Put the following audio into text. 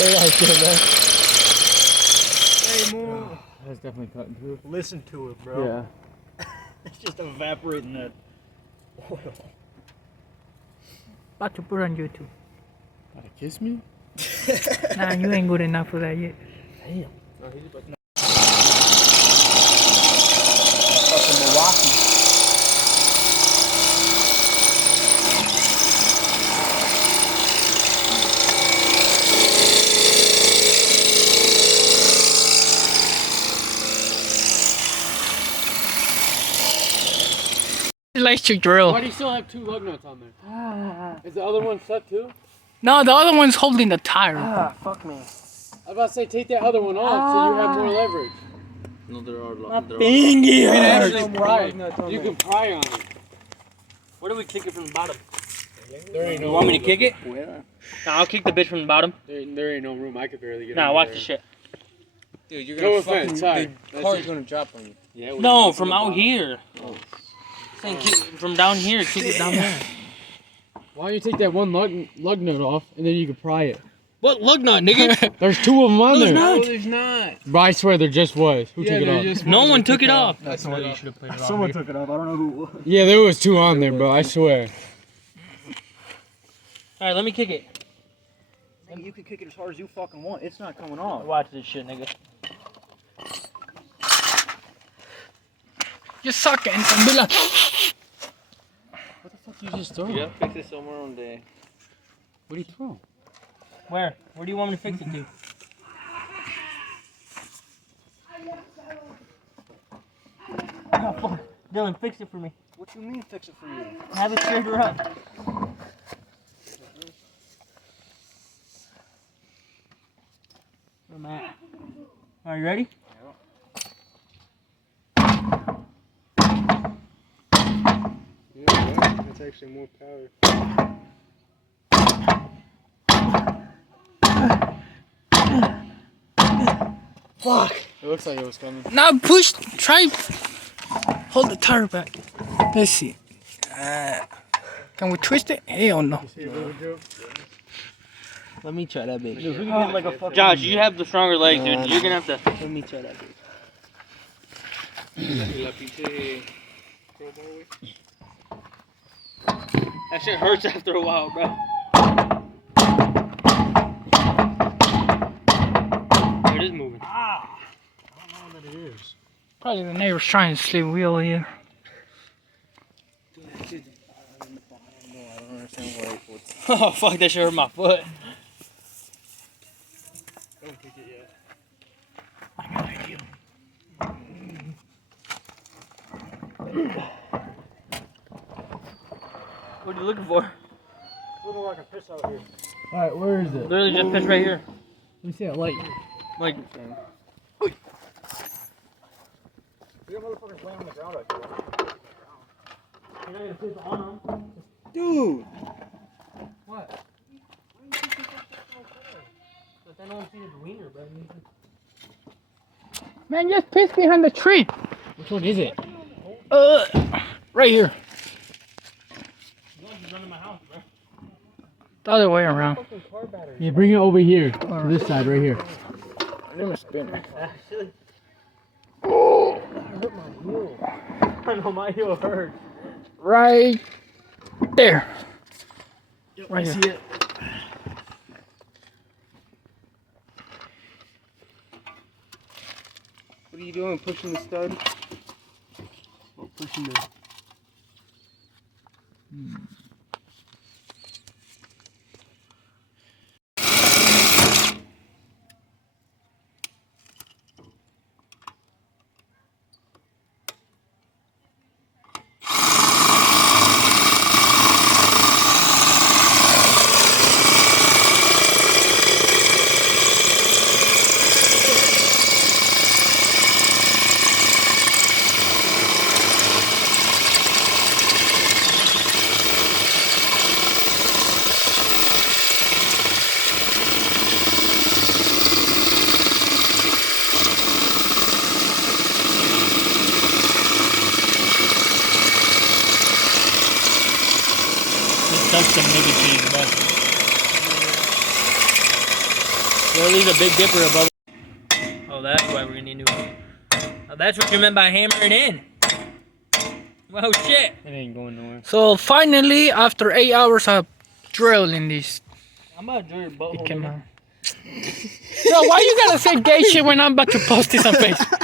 Hey, Moon. That's definitely cutting through. Listen to it, bro. Yeah. It's just evaporating that oil. About to put on YouTube. Gotta kiss me? Nah, you ain't good enough for that yet. Damn. Fucking Milwaukee. He likes to drill. Why do you still have 2 lug nuts on there? Is the other one set too? No, the other one's holding the tire. Fuck me. I was about to say, take that other one off so you have more leverage. No, there are You can There's actually no pry. lug nuts on You there. can pry on it. Where do we kick it from the bottom? There ain't no You want me to room. kick it? Nah, I'll kick the bitch from the bottom. There ain't no room. I could barely get Nah, under watch there. the shit. Dude, you're No gonna offense, fucking. sorry. The car's gonna drop on you. Yeah, No, from out here. Saying kick from down here, kick it down there. Why don't you take that one lug nut off and then you can pry it? What lug nut, nigga? There's 2 of them on there. not. No, there's not. But I swear there just was. Who took it off? No one took it off. That's what you should have played around. Someone took it off. I don't know who it was. Yeah, there was 2 on there, bro. I swear. Alright, let me kick it. Nigga, you can kick it as hard as you fucking want. It's not coming off. Watch this shit, nigga. You suck it and be like, What the fuck you just throw? You gotta fix it somewhere on the. What do you throw? Where? Where do you want me to fix it to? Oh, fuck. Dylan, fix it for me. What you mean fix it for you? Have it straighter up. Where am I at? Are you ready? Yeah, that's actually more power. Fuck. It looks like it was coming. now push, try, hold the tire back. Let's see. Can we twist it? Hell no. Let me try that bitch. Dude, we can get like a fucking. Josh, you have the stronger legs, dude. You're gonna have to. Let me try that bitch. That shit hurts after a while, bro. It is moving. I don't know what it is. Probably the neighbor's trying to sleep wheel here. Dude, I don't understand why it's. Oh fuck, that shit hurt my foot. Don't kick it yet. I got an idea. What are you looking for? Looking like a piss out here. Alright, where is it? Literally just pitch right here. Let me see that light. Like, We got motherfuckers laying on the ground out here. you're not gonna piss on them. Dude! What? But then no one sees his wiener, bro. Man, just piss behind the tree. Which one is it? Right here. He's running my house, bro. The other way around. Yeah, bring it over here. To this side, right here. Let me spin it. Actually, Oh, hurt my heel. I know my heel hurts. right there. Right I here. see it. What are you doing? Pushing the stud? Oh, pushing the. That's some nigga cheese, bro. Or at least a Big Dipper above it. Oh, that's why we're gonna need a new one. Oh, that's what you meant by hammering in. Well, shit. It ain't going nowhere. So finally, after 8 hours of drilling this, I'm about to do your butthole. it came out. Bro, why you gotta say gay shit when I'm about to post this on Facebook?